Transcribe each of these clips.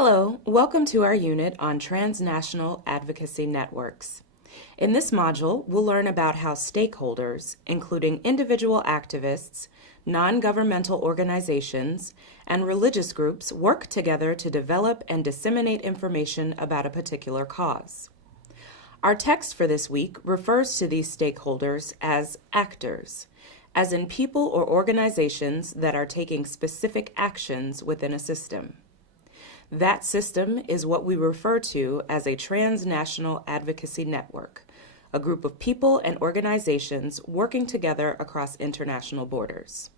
Hello, welcome to our unit on transnational advocacy networks. In this module, we'll learn about how stakeholders, including individual activists, non-governmental organizations, and religious groups work together to develop and disseminate information about a particular cause. Our text for this week refers to these stakeholders as actors, as in people or organizations that are taking specific actions within a system. That system is what we refer to as a transnational advocacy network, a group of people and organizations working together across international borders.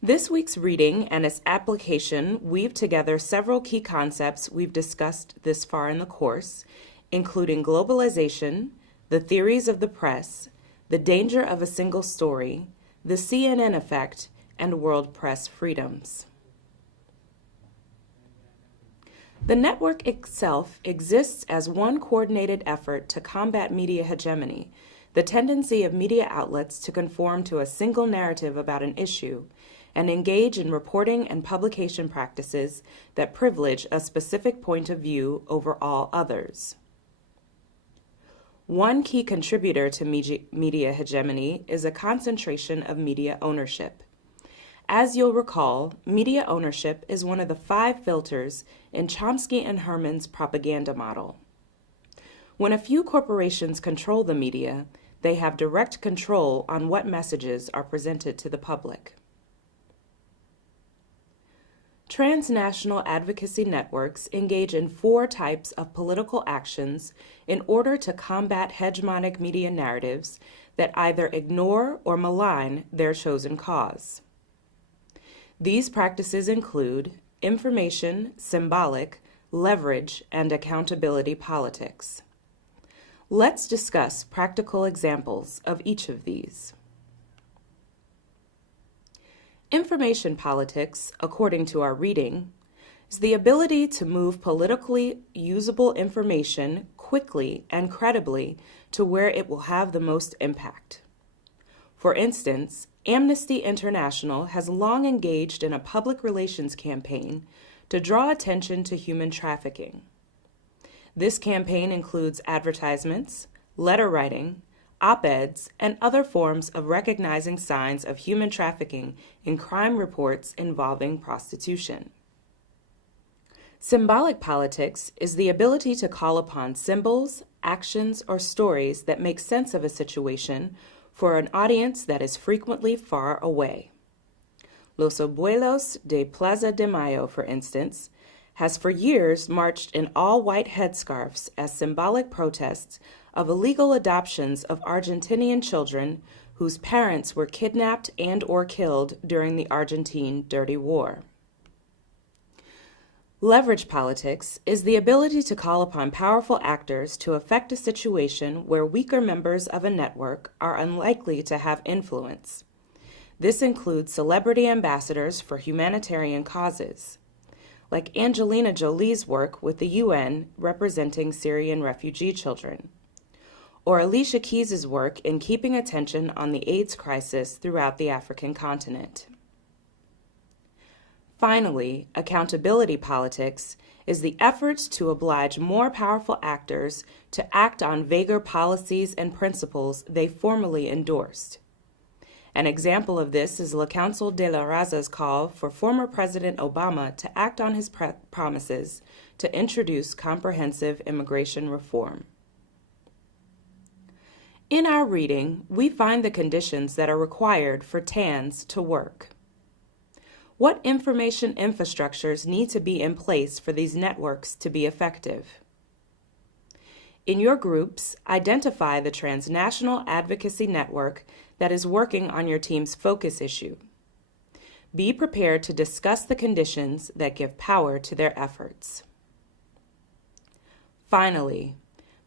This week's reading and its application weave together several key concepts we've discussed this far in the course, including globalization, the theories of the press, the danger of a single story, the CNN effect, and world press freedoms. The network itself exists as one coordinated effort to combat media hegemony, the tendency of media outlets to conform to a single narrative about an issue, and engage in reporting and publication practices that privilege a specific point of view over all others. One key contributor to media hegemony is a concentration of media ownership. As you'll recall, media ownership is one of the 5 filters in Chomsky and Herman's propaganda model. When a few corporations control the media, they have direct control on what messages are presented to the public. Transnational advocacy networks engage in 4 types of political actions in order to combat hegemonic media narratives that either ignore or malign their chosen cause. These practices include information, symbolic, leverage, and accountability politics. Let's discuss practical examples of each of these. Information politics, according to our reading, is the ability to move politically usable information quickly and credibly to where it will have the most impact. For instance, Amnesty International has long engaged in a public relations campaign to draw attention to human trafficking. This campaign includes advertisements, letter writing, op-eds, and other forms of recognizing signs of human trafficking in crime reports involving prostitution. Symbolic politics is the ability to call upon symbols, actions, or stories that make sense of a situation for an audience that is frequently far away. Los Abuelos de Plaza de Mayo, for instance, has for years marched in all-white headscarves as symbolic protests of illegal adoptions of Argentinian children whose parents were kidnapped and/or killed during the Argentine Dirty War. Leverage politics is the ability to call upon powerful actors to affect a situation where weaker members of a network are unlikely to have influence. This includes celebrity ambassadors for humanitarian causes, like Angelina Jolie's work with the UN representing Syrian refugee children, or Alicia Keys' work in keeping attention on the AIDS crisis throughout the African continent. Finally, accountability politics is the effort to oblige more powerful actors to act on vaguer policies and principles they formally endorsed. An example of this is La Council de la Raza's call for former President Obama to act on his promises to introduce comprehensive immigration reform. In our reading, we find the conditions that are required for TANs to work. What information infrastructures need to be in place for these networks to be effective? In your groups, identify the transnational advocacy network that is working on your team's focus issue. Be prepared to discuss the conditions that give power to their efforts. Finally,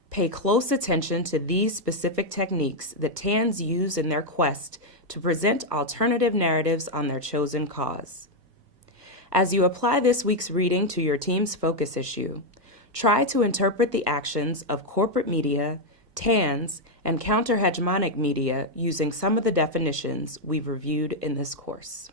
pay close attention to these specific techniques that TANs use in their quest to present alternative narratives on their chosen cause. As you apply this week's reading to your team's focus issue, try to interpret the actions of corporate media, TANs, and counter-hegemonic media using some of the definitions we've reviewed in this course.